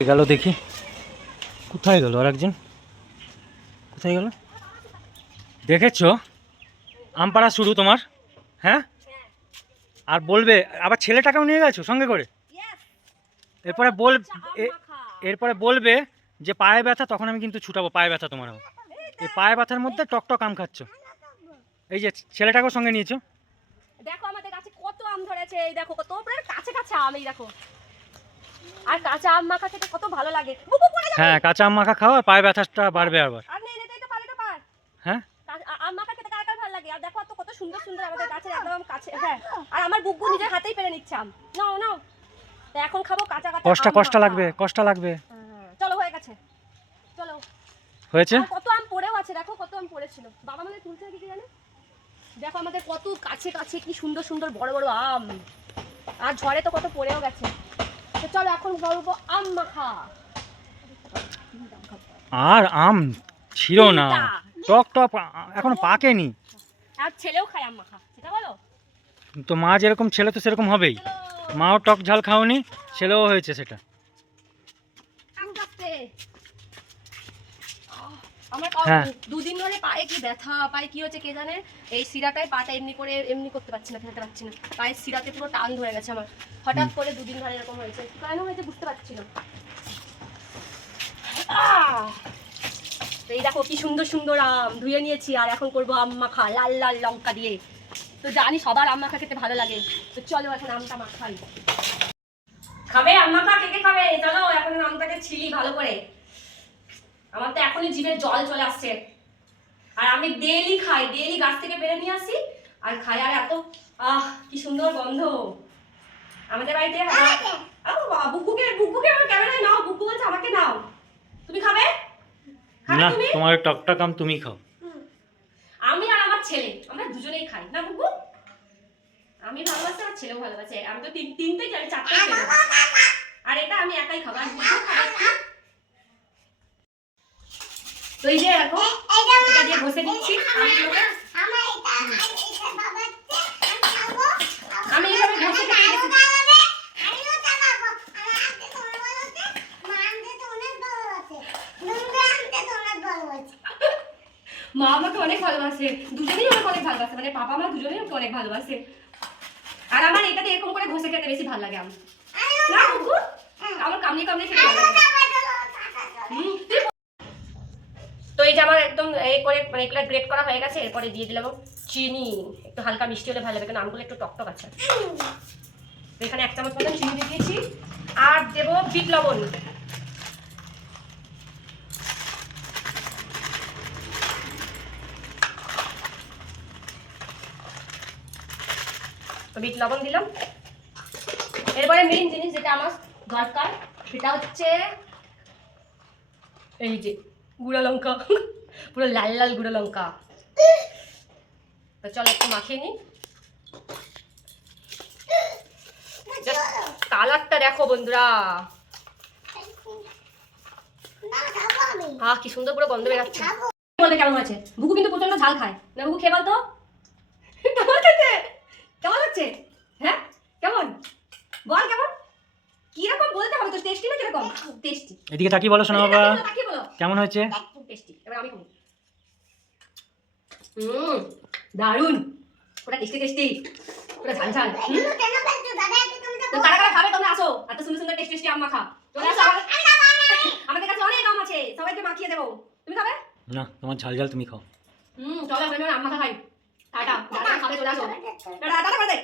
গেল দেখি কোথায় গেল আর একজন কোথায় গেল দেখেছো আম পাড়া শুরু তোমার হ্যাঁ আর বলবে আবার ছেলেটাকেও নিয়ে গেছো সঙ্গে করে এরপরে এরপরে বলবে যে পায়ে ব্যথা তখন আমি কিন্তু ছুটাবো পায়ে ব্যথা তোমার এই পায়ে ব্যথার মধ্যে টকটক আম খাচ্ছ এই যে ছেলেটাকেও সঙ্গে নিয়েছো দেখো আমাদের কাছে কত আম ধরেছে এই দেখো কত পুরো কাছে কাছে আম এই দেখো আর কাঁচা আম মাখা খেতে কত ভালো লাগে হ্যাঁ কাঁচা আম মাখা খাও আর পায়ে ব্যথাটা বাড়বে আবার আর নেই এটাই তো পারে তো পার হ্যাঁ আম মাখা খেতে কার কার ভালো লাগে আর দেখো কত সুন্দর সুন্দর আমাদের গাছের একদম কাছে হ্যাঁ আর আমার বুকু নিজের হাতেই পেরে নিচ্ছে আম নাও নাও তো এখন খাবো কাঁচা কাঁচা কষ্ট লাগবে চলো হয়ে গেছে চলো হয়েছে কত আম পড়েও আছে দেখো কত আম পড়েছিল বাবা মানে তুলছে কি জানে দেখো আমাদের কত কাছে কাছে কি সুন্দর সুন্দর বড় বড় আম আর ঝড়ে তো কত পড়েও গেছে তো চলো এখন গল্প আম মাখা আর আম ছিল না টক টক এখনো পাকেনি আর ছেলেও খায় আম মাখা সেটা বলো তো মা যেরকম ছেলে তো সেরকম হবেই মাও টক ঝাল খাওনি ছেলেও হয়েছে সেটা আমার দুদিন ধরে পায়ে কি ব্যথা পায়ে কি হচ্ছে কে জানে এই শিরাটায় পাটা এমনি করে এমনি করতে পারছি না ফেলতে পারছি না পায়ের শিরাতে পুরো টান ধরে গেছে আমার হঠাৎ করে দুদিন ধরে এরকম হয়েছে কেন হয়েছে বুঝতে পারছি না এই দেখো কি সুন্দর সুন্দর আম ধুয়ে নিয়েছি আর এখন করবো আম মাখা লাল লাল লঙ্কা দিয়ে তো জানি সবার আম মাখা খেতে ভালো লাগে তো চলো এখন আমটা মাখাই খাবে আম মাখা কে খাবে চলো এখন আমটাকে ছিলি ভালো করে আমার তো এখনই জিভের জল চলে আসছে আর আমি ডেইলি খাই ডেইলি গাছ থেকে পেরে নিয়ে আসি আর খাই আর এত কি সুন্দর গন্ধ আমাদের বাড়িতে বুকুকে আমার ক্যামেরায় নাও বুকু বলছে আমাকে নাও তুমি খাবে না তোমার টকটক আম তুমি খাও আমি আর আমার ছেলে আমরা দুজনেই খাই না বুকু আমি ভালোবাসি আর ছেলেও ভালোবাসে আমি তো তিনটেই চাই চারটেই আর এটা আমি একাই খাবো আর বুকু খাবে তো এই যে দেখো এটা দিয়ে ঘষে দিচ্ছি আমি এইভাবে ঘষে দিচ্ছি মা আমাকে অনেক ভালোবাসে দুজনেই আমাকে অনেক ভালোবাসে মানে বাবা মা দুজনেই আমাকে অনেক ভালোবাসে আর আমার এটাতে এরকম করে ঘষে খেতে বেশি ভালো লাগে আমার কামড়িয়ে কামড়িয়ে খেতে ভালো লাগে তো এই যে আমার একদম এই করে মানে এগুলো গ্রেট করা হয়ে গেছে এরপরে দিয়ে দিলাম চিনি একটু হালকা মিষ্টি হলে ভালো লাগবে কারণ আমগুলো একটু টকটক আছে তো এখানে 1 চামচ মতন চিনি দিয়ে দিয়েছি আর দেবো বিট লবণ তো বিট লবণ দিলাম এরপরে মেইন জিনিস যেটা আমার দরকার সেটা হচ্ছে এই যে গুঁড়ো লঙ্কা পুরো লাল লাল গুঁড়ো লঙ্কা তো চলো একটু মাখিয়ে নিই কালারটা দেখো বন্ধুরা কি সুন্দর পুরো গন্ধ বেরাচ্ছে বলতে কেমন আছে বুকু কিন্তু প্রচন্ড ঝাল খায় না বুকু খেয়ে বলতো কেমন খেতে কেমন হচ্ছে হ্যাঁ কেমন বল কেমন কিরকম বলতে হবে তো টেস্টি না কিরকম টেস্টি এদিকে তাকিয়ে বলো শোনা বাবা কেমন হয়েছে টেস্টি এবার আমি খাবো দারুন পুরো টেস্টি টেস্টি পুরো ঝাল ঝাল তো কারা কারা খাবে তোমরা আসো এত সুন্দর সুন্দর টেস্টি টেস্টি আম মাখা চলে আসো আমাদের কাছে অনেক আম আছে সবাইকে মাখিয়ে দেবো তুমি খাবে না তোমার ঝাল ঝাল তুমি খাও চলো আমরা আম মাখা খাই টাটা যারা খাবে চলে আসো টাটা টাটা করে দে